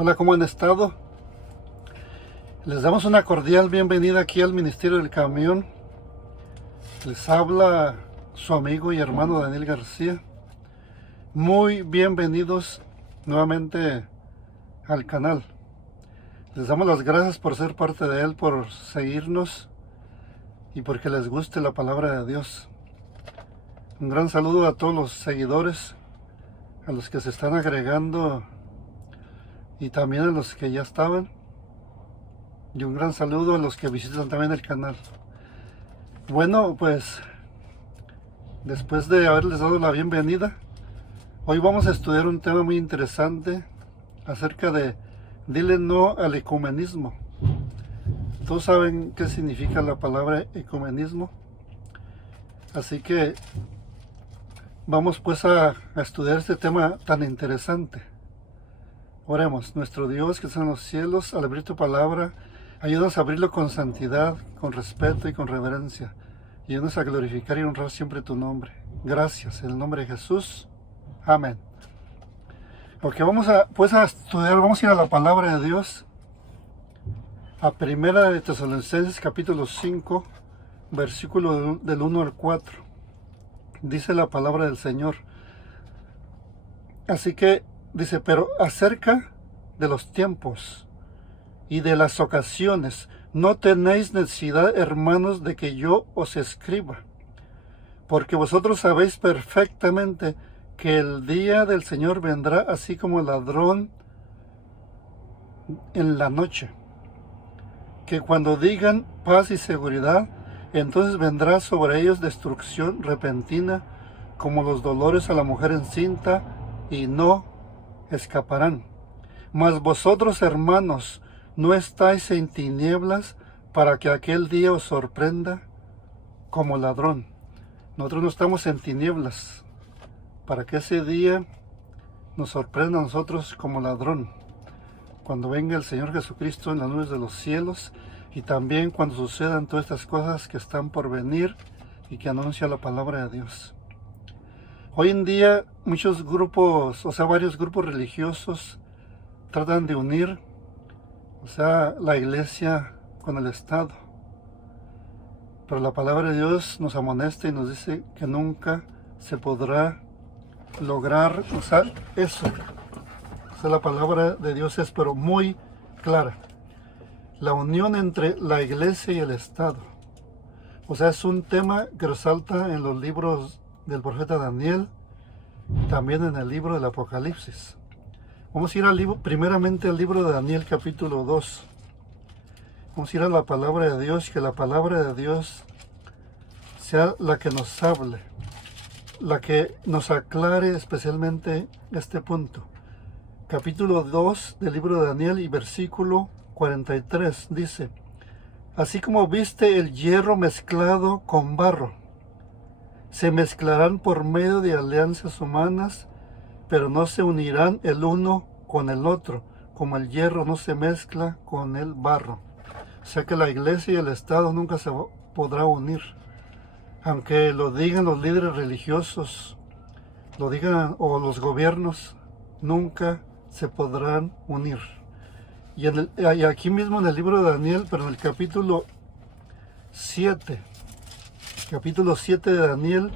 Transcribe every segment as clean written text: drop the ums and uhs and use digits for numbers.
Hola, ¿cómo han estado? Les damos una cordial bienvenida aquí al Ministerio del Camión. Les habla su amigo y hermano Daniel García. Muy bienvenidos nuevamente al canal. Les damos las gracias por ser parte de él, por seguirnos y porque les guste la palabra de Dios. Un gran saludo a todos los seguidores, a los que se están agregando y también a los que ya estaban. Y un gran saludo a los que visitan también el canal. Bueno, pues después de haberles dado la bienvenida, hoy vamos a estudiar un tema muy interesante acerca de dile no al ecumenismo. Todos saben qué significa la palabra ecumenismo, así que vamos pues a estudiar este tema tan interesante. Oremos. Nuestro Dios que está en los cielos, al abrir tu palabra, ayúdanos a abrirlo con santidad, con respeto y con reverencia. Y ayúdanos a glorificar y honrar siempre tu nombre. Gracias, en el nombre de Jesús. Amén. Porque vamos a estudiar, vamos a ir a la palabra de Dios, a Primera de Tesalonicenses capítulo 5, versículo del 1 al 4. Dice la palabra del Señor. Así que dice, pero acerca de los tiempos y de las ocasiones, no tenéis necesidad, hermanos, de que yo os escriba, porque vosotros sabéis perfectamente que el día del Señor vendrá así como el ladrón en la noche, que cuando digan paz y seguridad, entonces vendrá sobre ellos destrucción repentina, como los dolores a la mujer encinta, y no escaparán. Mas vosotros, hermanos, no estáis en tinieblas para que aquel día os sorprenda como ladrón. Nosotros no estamos en tinieblas para que ese día nos sorprenda a nosotros como ladrón. Cuando venga el Señor Jesucristo en las nubes de los cielos, y también cuando sucedan todas estas cosas que están por venir y que anuncia la palabra de Dios. Hoy en día muchos grupos, varios grupos religiosos tratan de unir, la iglesia con el Estado. Pero la palabra de Dios nos amonesta y nos dice que nunca se podrá lograr, eso. La palabra de Dios es pero muy clara. La unión entre la iglesia y el Estado. Es un tema que resalta en los libros del profeta Daniel, también en el libro del Apocalipsis. Vamos a ir primeramente al libro de Daniel capítulo 2. Vamos a ir a la palabra de Dios, que la palabra de Dios sea la que nos hable, la que nos aclare especialmente este punto. Capítulo 2 del libro de Daniel y versículo 43 dice: así como viste el hierro mezclado con barro, se mezclarán por medio de alianzas humanas, pero no se unirán el uno con el otro, como el hierro no se mezcla con el barro. O sea que la iglesia y el Estado nunca se podrá unir. Aunque lo digan los líderes religiosos, lo digan o los gobiernos, nunca se podrán unir. Y aquí mismo en el libro de Daniel, pero en el capítulo 7 de Daniel,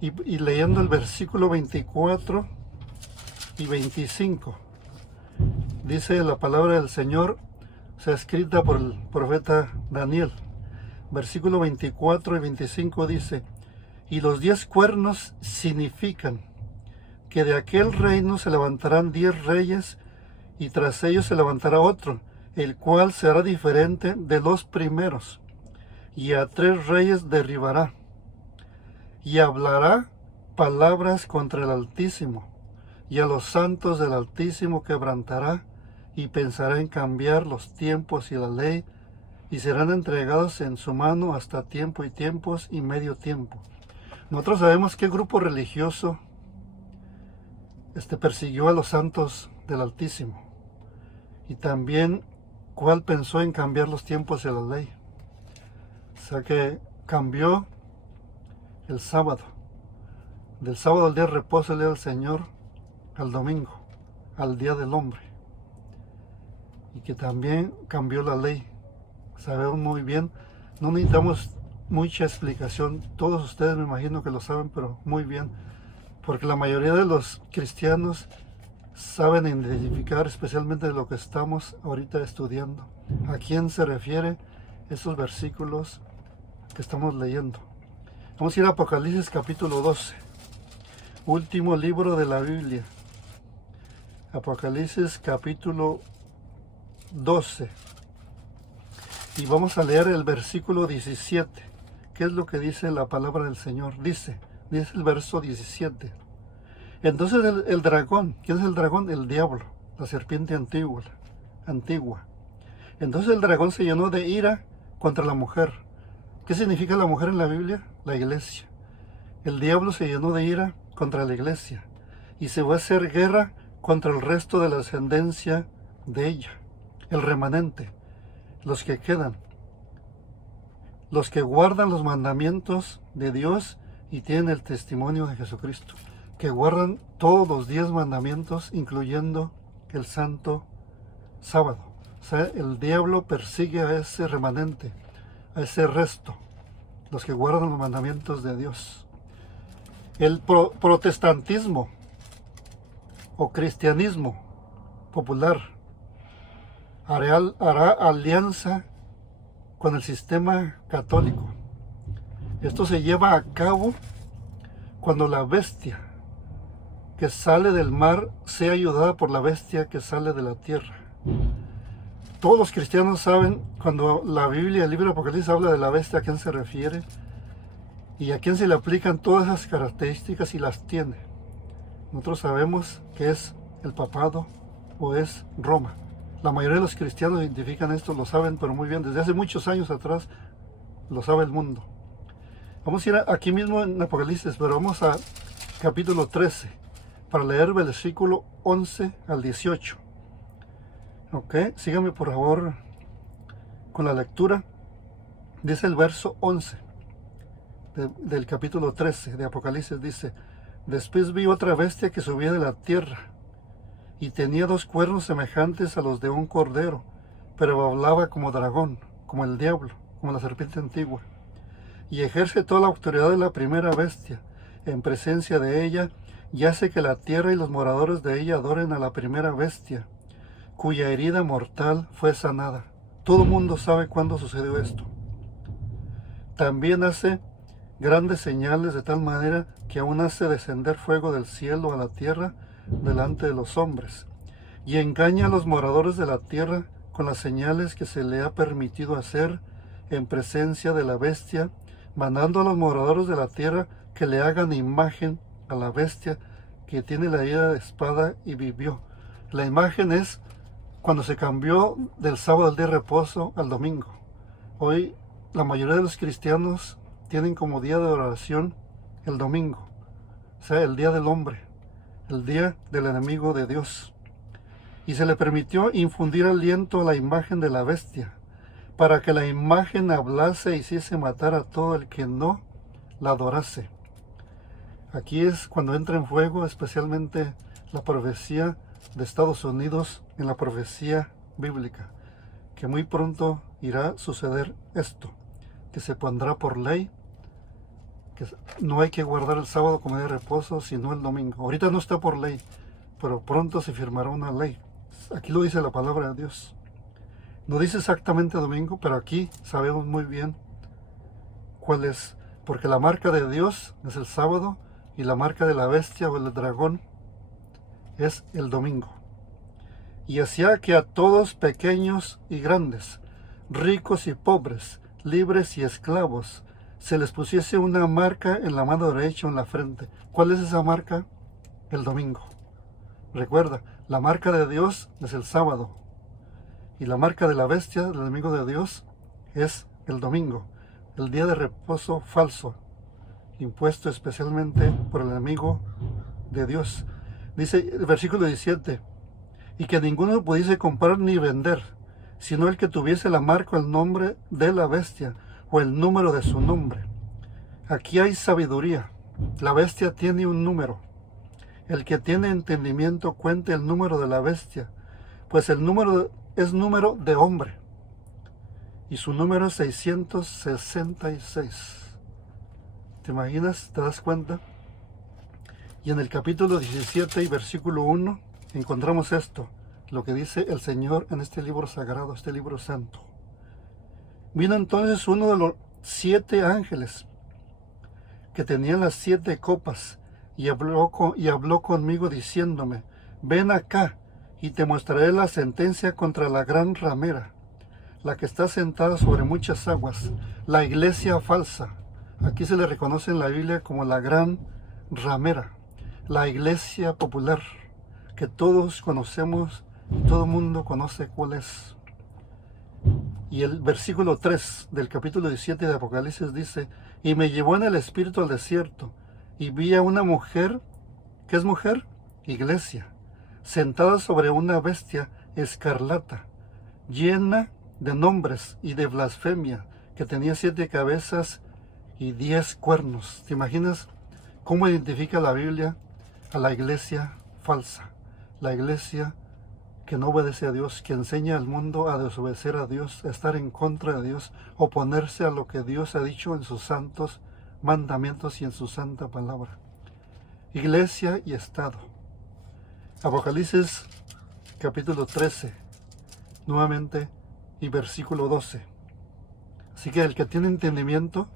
y leyendo el versículo 24 y 25, dice la palabra del Señor, escrita por el profeta Daniel. Versículo 24 y 25 dice: y los 10 cuernos significan que de aquel reino se levantarán 10 reyes, y tras ellos se levantará otro, el cual será diferente de los primeros, y a 3 reyes derribará, y hablará palabras contra el Altísimo, y a los santos del Altísimo quebrantará, y pensará en cambiar los tiempos y la ley, y serán entregados en su mano hasta tiempo y tiempos y medio tiempo. Nosotros sabemos qué grupo religioso persiguió a los santos del Altísimo, y también cuál pensó en cambiar los tiempos de la ley. Que cambió el sábado, del sábado al día de reposo, el día del Señor, al domingo, al día del hombre. y que también cambió la ley. Sabemos muy bien, no necesitamos mucha explicación, todos ustedes me imagino que lo saben, pero muy bien, porque la mayoría de los cristianos saben identificar especialmente de lo que estamos ahorita estudiando. ¿A quién se refiere esos versículos que estamos leyendo? Vamos a ir a Apocalipsis capítulo 12, último libro de la Biblia. Apocalipsis capítulo 12. Y vamos a leer el versículo 17. ¿Qué es lo que dice la palabra del Señor? Dice el verso 17. Entonces el dragón, ¿quién es el dragón? El diablo, la serpiente antigua. Entonces el dragón se llenó de ira contra la mujer. ¿Qué significa la mujer en la Biblia? La iglesia. El diablo se llenó de ira contra la iglesia y se va a hacer guerra contra el resto de la descendencia de ella, el remanente, los que quedan, los que guardan los mandamientos de Dios y tienen el testimonio de Jesucristo, que guardan todos los 10 mandamientos, incluyendo el santo sábado. O sea, el diablo persigue a ese remanente, a ese resto, los que guardan los mandamientos de Dios. El protestantismo o cristianismo popular hará alianza con el sistema católico. Esto se lleva a cabo cuando la bestia que sale del mar sea ayudada por la bestia que sale de la tierra. Todos los cristianos saben, cuando la Biblia, el libro de Apocalipsis habla de la bestia, a quién se refiere y a quién se le aplican todas esas características y las tiene. Nosotros sabemos que es el papado o es Roma. La mayoría de los cristianos identifican esto, lo saben, pero muy bien. Desde hace muchos años atrás lo sabe el mundo. Vamos a ir aquí mismo en Apocalipsis, pero vamos a capítulo 13 para leer versículo 11 al 18. Ok, síganme por favor con la lectura. Dice el verso 11 del capítulo 13 de Apocalipsis, dice: Después vi otra bestia que subía de la tierra, y tenía 2 cuernos semejantes a los de un cordero, pero hablaba como dragón, como el diablo, como la serpiente antigua, y ejerce toda la autoridad de la primera bestia. En presencia de ella, y hace que la tierra y los moradores de ella adoren a la primera bestia, cuya herida mortal fue sanada. Todo el mundo sabe cuándo sucedió esto. También hace grandes señales, de tal manera que aún hace descender fuego del cielo a la tierra delante de los hombres, y engaña a los moradores de la tierra con las señales que se le ha permitido hacer en presencia de la bestia, mandando a los moradores de la tierra que le hagan imagen a la bestia que tiene la herida de espada y vivió. La imagen es cuando se cambió del sábado al día de reposo al domingo. Hoy la mayoría de los cristianos tienen como día de oración el domingo, o sea, el día del hombre, el día del enemigo de Dios. Y se le permitió infundir aliento a la imagen de la bestia, para que la imagen hablase e hiciese matar a todo el que no la adorase. Aquí es cuando entra en fuego especialmente la profecía de Estados Unidos, en la profecía bíblica, que muy pronto irá a suceder esto, que se pondrá por ley que no hay que guardar el sábado como día de reposo, sino el domingo. Ahorita no está por ley, pero pronto se firmará una ley. Aquí lo dice la palabra de Dios. No dice exactamente domingo, pero aquí sabemos muy bien cuál es, porque la marca de Dios es el sábado y la marca de la bestia o el dragón es el domingo. Y hacía que a todos, pequeños y grandes, ricos y pobres, libres y esclavos, se les pusiese una marca en la mano derecha o en la frente. ¿Cuál es esa marca? El domingo. Recuerda, la marca de Dios es el sábado, y la marca de la bestia, del enemigo de Dios, es el domingo, el día de reposo falso, impuesto especialmente por el enemigo de Dios. Dice el versículo 17, y que ninguno pudiese comprar ni vender, sino el que tuviese la marca o el nombre de la bestia, o el número de su nombre. Aquí hay sabiduría. La bestia tiene un número. El que tiene entendimiento cuente el número de la bestia, pues el número es número de hombre. Y su número es 666. ¿Te imaginas? ¿Te das cuenta? Y en el capítulo 17 y versículo 1 encontramos esto, lo que dice el Señor en este libro sagrado, este libro santo. Vino entonces uno de los 7 ángeles que tenían las 7 copas y habló conmigo diciéndome, ven acá y te mostraré la sentencia contra la gran ramera, la que está sentada sobre muchas aguas, la iglesia falsa. Aquí se le reconoce en la Biblia como la gran ramera, la iglesia popular, que todos conocemos y todo el mundo conoce cuál es. Y el versículo 3 del capítulo 17 de Apocalipsis dice, y me llevó en el espíritu al desierto, y vi a una mujer, ¿qué es mujer? Iglesia, sentada sobre una bestia escarlata, llena de nombres y de blasfemia, que tenía 7 cabezas y 10 cuernos. ¿Te imaginas cómo identifica la Biblia a la iglesia falsa? La iglesia que no obedece a Dios, que enseña al mundo a desobedecer a Dios, a estar en contra de Dios, oponerse a lo que Dios ha dicho en sus santos mandamientos y en su santa palabra. Iglesia y Estado. Apocalipsis capítulo 13, nuevamente, y versículo 12. Así que el que tiene entendimiento,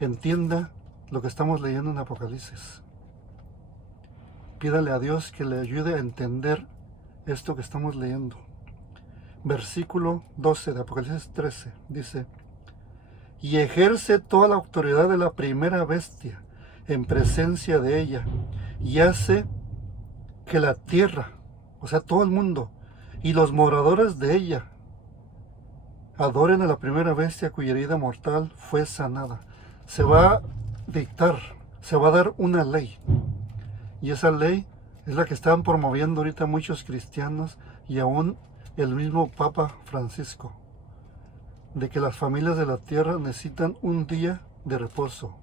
entienda lo que estamos leyendo en Apocalipsis. Pídale a Dios que le ayude a entender esto que estamos leyendo. Versículo 12 de Apocalipsis 13 dice, y ejerce toda la autoridad de la primera bestia en presencia de ella, y hace que la tierra, o sea, todo el mundo, y los moradores de ella, adoren a la primera bestia cuya herida mortal fue sanada. Se va a dictar, se va a dar una ley. Y esa ley es la que están promoviendo ahorita muchos cristianos y aún el mismo Papa Francisco, de que las familias de la tierra necesitan un día de reposo,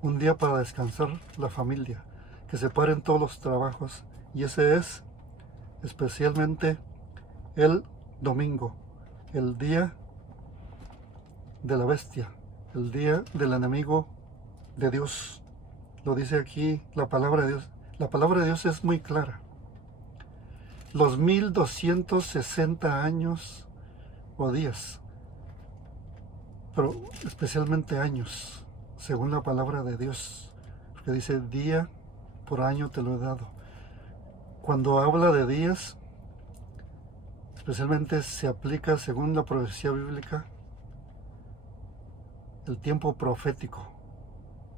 un día para descansar la familia, que se paren todos los trabajos. Y ese es especialmente el domingo, el día de la bestia, el día del enemigo de Dios. Lo dice aquí la palabra de Dios. La palabra de Dios es muy clara. Los 1260 años o días, pero especialmente años, según la palabra de Dios, porque dice día por año te lo he dado. Cuando habla de días, especialmente se aplica según la profecía bíblica el tiempo profético,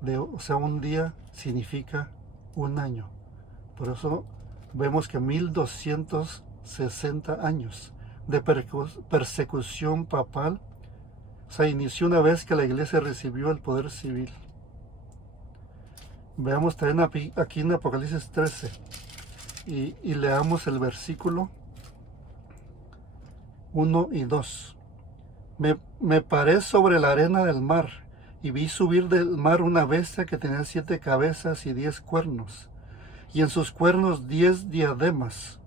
o sea, un día significa un año. Por eso vemos que 1260 años de persecución papal se inició una vez que la iglesia recibió el poder civil. Veamos también aquí en Apocalipsis 13 y leamos el versículo 1 y 2. Me paré sobre la arena del mar y vi subir del mar una bestia que tenía 7 cabezas y 10 cuernos, y en sus cuernos 10 diademas,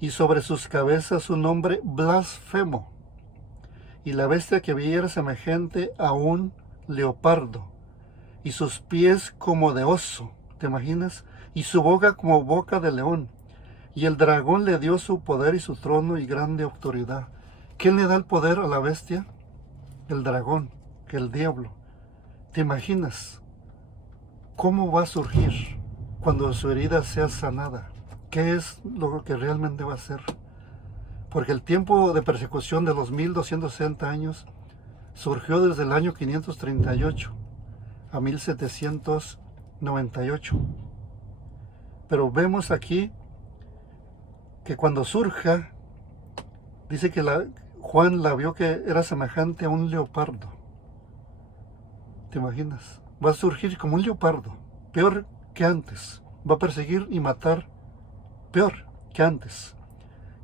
y sobre sus cabezas un nombre blasfemo. Y la bestia que vi era semejante a un leopardo, y sus pies como de oso, ¿te imaginas? Y su boca como boca de león. Y el dragón le dio su poder y su trono y grande autoridad. ¿Quién le da el poder a la bestia? El dragón, que el diablo. ¿Te imaginas cómo va a surgir cuando su herida sea sanada? ¿Qué es lo que realmente va a hacer? Porque el tiempo de persecución de los 1260 años surgió desde el año 538 a 1798. Pero vemos aquí que cuando surja, dice que Juan la vio que era semejante a un leopardo. ¿Te imaginas? Va a surgir como un leopardo, peor que antes. Va a perseguir y matar peor que antes.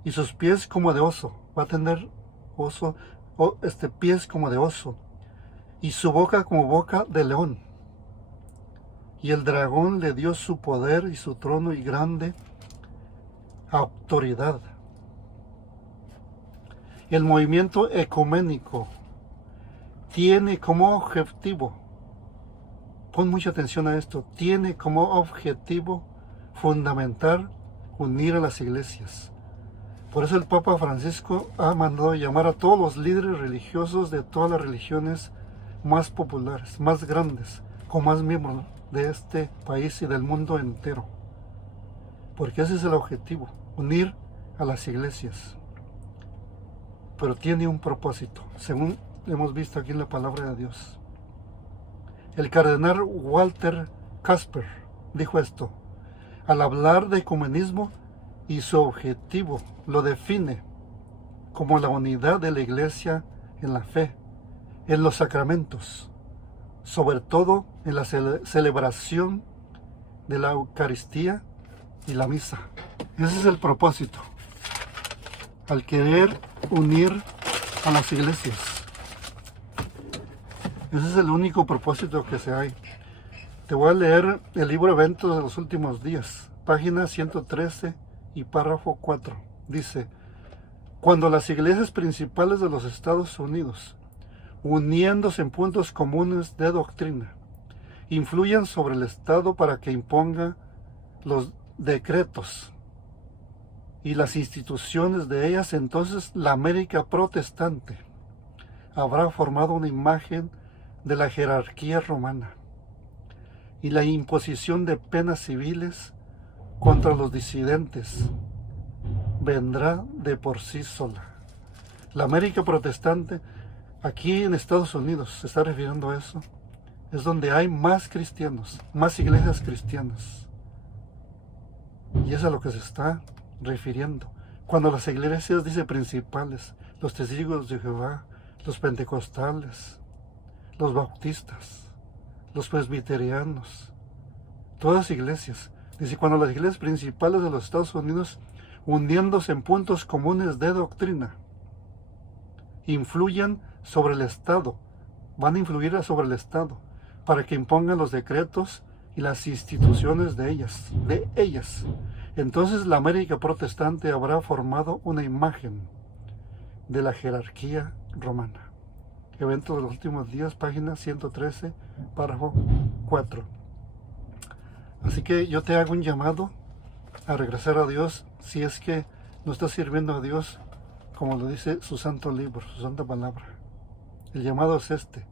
Y sus pies como de oso. Va a tener pies como de oso. Y su boca como boca de león. Y el dragón le dio su poder y su trono y grande autoridad. El movimiento ecuménico tiene como objetivo, pon mucha atención a esto, tiene como objetivo fundamental unir a las iglesias. Por eso el Papa Francisco ha mandado llamar a todos los líderes religiosos de todas las religiones más populares, más grandes, con más miembros de este país y del mundo entero. Porque ese es el objetivo, unir a las iglesias. Pero tiene un propósito, según hemos visto aquí en la palabra de Dios. El cardenal Walter Kasper dijo esto, al hablar de ecumenismo, y su objetivo lo define como la unidad de la iglesia en la fe, en los sacramentos, sobre todo en la celebración de la Eucaristía y la misa. Ese es el propósito, al querer unir a las iglesias. Ese es el único propósito que se hay. Te voy a leer el libro Eventos de los Últimos Días, página 113 y párrafo 4. Dice, cuando las iglesias principales de los Estados Unidos, uniéndose en puntos comunes de doctrina, influyan sobre el Estado para que imponga los decretos y las instituciones de ellas, entonces la América protestante habrá formado una imagen de la jerarquía romana y la imposición de penas civiles contra los disidentes vendrá de por sí sola. La América protestante, aquí en Estados Unidos, se está refiriendo a eso, es donde hay más cristianos, más iglesias cristianas. Y es a lo que se está refiriendo. Cuando las iglesias, dice, principales, los testigos de Jehová, los pentecostales, los bautistas, los presbiterianos, todas iglesias. Dice, cuando las iglesias principales de los Estados Unidos, uniéndose en puntos comunes de doctrina, influyan sobre el Estado, van a influir sobre el Estado, para que impongan los decretos y las instituciones de ellas. Entonces la América protestante habrá formado una imagen de la jerarquía romana. Eventos de los Últimos Días, página 113, párrafo 4. Así que yo te hago un llamado a regresar a Dios si es que no estás sirviendo a Dios como lo dice su santo libro, su santa palabra. El llamado es este,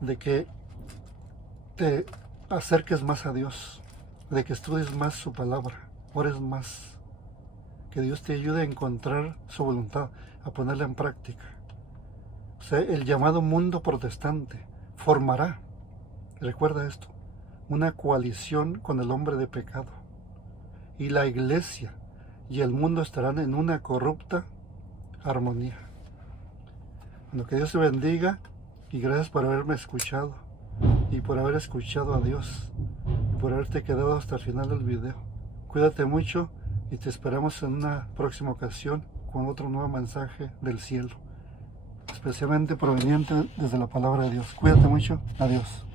de que te acerques más a Dios, de que estudies más su palabra, ores más, que Dios te ayude a encontrar su voluntad, a ponerla en práctica. O sea, el llamado mundo protestante formará, recuerda esto, una coalición con el hombre de pecado. Y la iglesia y el mundo estarán en una corrupta armonía. Bueno, que Dios te bendiga y gracias por haberme escuchado y por haber escuchado a Dios y por haberte quedado hasta el final del video. Cuídate mucho y te esperamos en una próxima ocasión con otro nuevo mensaje del cielo, especialmente proveniente desde la palabra de Dios. Cuídate mucho. Adiós.